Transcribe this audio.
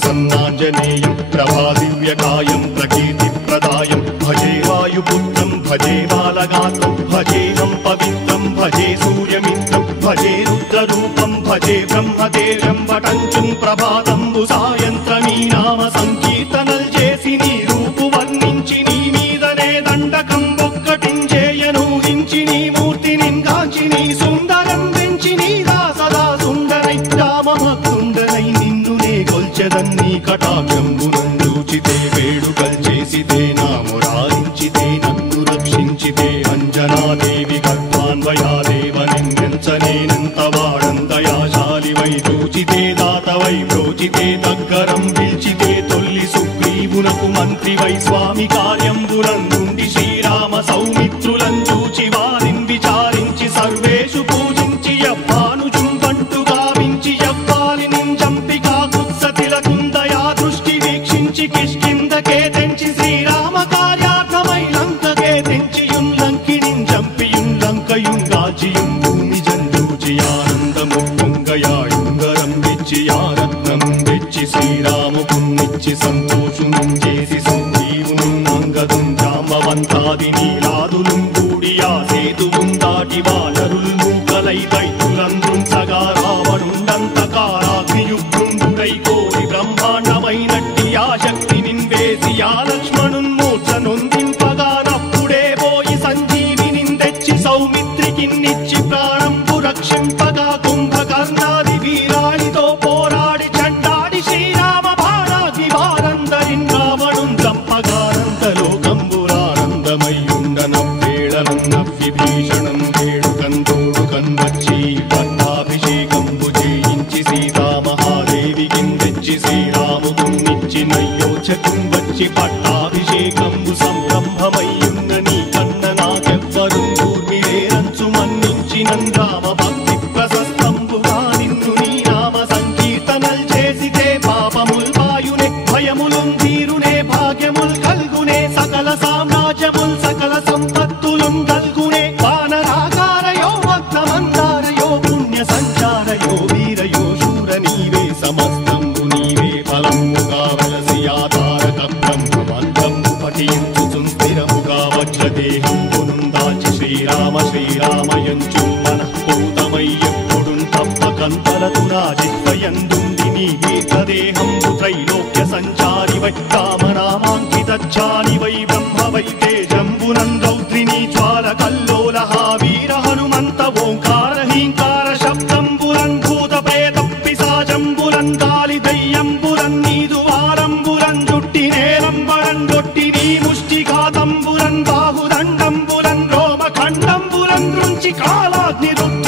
प्रसन्नाञ्जनेयं प्रभादिव्यकायं प्रकीर्तिप्रदायं भजे वायुपुत्रं भजे बालगात्रं भजेऽहं पवित्रं भजे सूर्यमित्रं भजे रुद्ररूपं भजे ब्रह्मदेवं वटञ्चुं प्रभाతంబు సాయంత్రమీ నామ సంకీర్తనల్ చేసి నీ రూపు వర్ణించి నీ మీదనే దండకం ఒక్కటించేయను హించి నీ మూర్తిని గాంచి నీ సుందరం పెంచి నీ దాసదా సుందరై రామభక్తుండనై నిన్నునే కొల్చెదన్ని కటాక్షంబునందూచితే వేడుకల్ చేసితే నా మురారించితే నన్ను రక్షించితే అంజనాదేవి గర్భాన్వయాదేవనించనేనంత వాడందయాశాలివై దూచితే దాతవై బ్రోచితే దగ్గరం పిలిచితే తొల్లి సుగ్రీవునకు మంత్రివై స్వామి కార్యంబునందుండి శ్రీరామ సౌమిత్రులను చూచి వారిని విచారించి సర్వేషు పూజించి యవ్వానుజుంబంటు గావించి యవ్వాలిని చంపి కాకుత్సతిలకుందయా దృష్టి వీక్షించి కిష్కిందకే తెంచి శ్రీరామ కార్యార్థమై లంకకే తెంచియుం లంకిణిం చంపియుం లంకయుం రాజియుం భూమి జందూచి ఆనందము పొంగయాయుంగరం వెచ్చి ఆరత్నం వెచ్చి శ్రీరాముకున్నిచ్చి సంతోషునం చేసి సంజీవును అంగదుం జాంబవంతాది నీలాదులుం కూడి ఆ సేతువుం దాటి వానరుల్ మూకలై దైత్యులంద్రుం సగా రావణుండంతకారాగ్నియుగ్రుండుడై కోటి బ్రహ్మాండమైనట్టి ఆ శక్తి నిన్వేసి ఆ లక్ష్మణున్ మూర్ఛ నొందింపగానప్పుడే పోయి సంజీవిని తెచ్చి సౌమిత్రికిన్నిచ్చి ప్రాణంబు రక్షింపగా కుంభకర్ణాది వీరాళితో పోరాడి చండాడి శ్రీరామ బాణాగ్ని వారందరిన్ రావణుం చంపగానంతలోకంబురానందమయ్యుండనవ్వేళనం నవ్విభీషణం వేడుకందోడుకన్ వచ్చి పట్టాభిషేకంబు చేయించి సీతామహాదేవికిన్ తెచ్చి శ్రీరాముకున్నిచ్చి నయ్యోచకుం వచ్చి పట్టాభిషేకంబు సంరంభమయ్యున్న నీ కన్న నాకెవ్వరు ఊర్మిలేరంచు మన్నించినన్ రామ భక్తి ప్రశస్తంబుగా నిన్ను నీ నామ సంకీర్తనల్ చేసితే పాపముల్ వాయునే భయములుం తీరునే భాగ్యముల్ కల్గునే సకల సామ్రాజ్యముల్ సకల సంపత్తులుం కల్గునే వానరాకారయో భక్తమందారయో పుణ్య సంచారయో వీరయో శూర నీవే సమస్తంబు నీవే ఫలముగా వలసి ఆధారక బ్రహ్మమంత్రంబు పఠించుచుం స్థిరముగా వజ్రదేహంబునుం దాచి శ్రీరామ శ్రీరామయంచు మనఃపూతమయ్యెప్పుడుం తప్పకంతలతు నా జిహ్వయందుండి నీ దీర్ఘదేహంబు త్రైలోక్య సంచారివై రామనామాంకితచ్చానివై బ్రహ్మవై తేజంబునం రౌద్రిణీ జ్వాల కల్లోలహ వీర హనుమంత ఓంకార హీంకార శబ్దంబురం భూత ప్రేత పిశాచంబురం కాలి దయ్యంబురం నీదు వారంబురం జుట్టి నేలంబరం గొట్టి నీ ముష్టిఘాతంబురం బాహుదండంబురం రోమఖండంబురం దృంచి కాలాగ్ని రుద్ర